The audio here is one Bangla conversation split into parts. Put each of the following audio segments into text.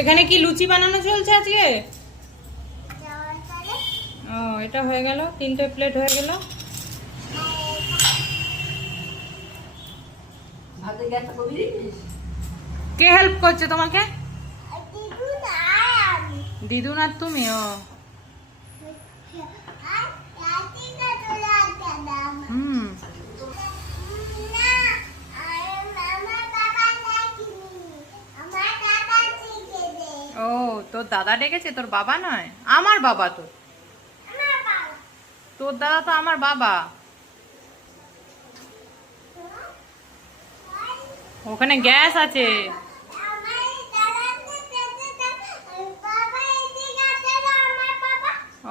এখানে কি লুচি বানানো চলছে আজকে? ও, এটা হয়ে গেল, 3টে প্লেট হয়ে গেল। কে হেল্প করছে তোমাকে? দিদুন আর তুমি? ও হুম। ও, তোর দাদা ডেকেছে, তোর বাবা নয়? আমার বাবা তো। তোর দাদা তো আমার বাবা। ওখানে গ্যাস আছে।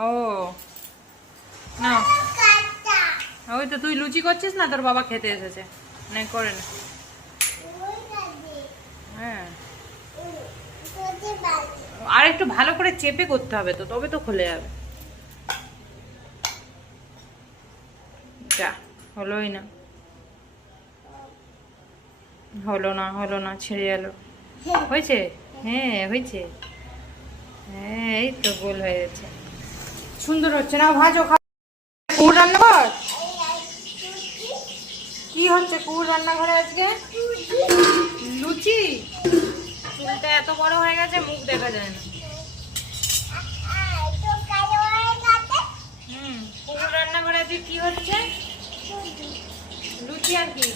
ও না, ওই তো তুই লুচি করছিস না, তোর বাবা খেতে এসেছে। না, করে না। হ্যাঁ, আর একটু ভালো করে চেপে করতে হবে তো, তবে তো খুলে যাবে। যা, হলোই না, হলো না, ছিঁড়ে গেল। হয়েছে? হ্যাঁ হয়েছে। হ্যাঁ, এই তো গোল হয়ে গেছে, সুন্দর হচ্ছে না। ভাজো, কুকুর রান্নাঘর কি হচ্ছে? কুকুর রান্নাঘরে আজকে লুচি। চুলটা এত বড় হয়ে গেছে, মুখ দেখা যায় না। কুকুর রান্নাঘরে আজকে কি হচ্ছে? লুচি আর কি?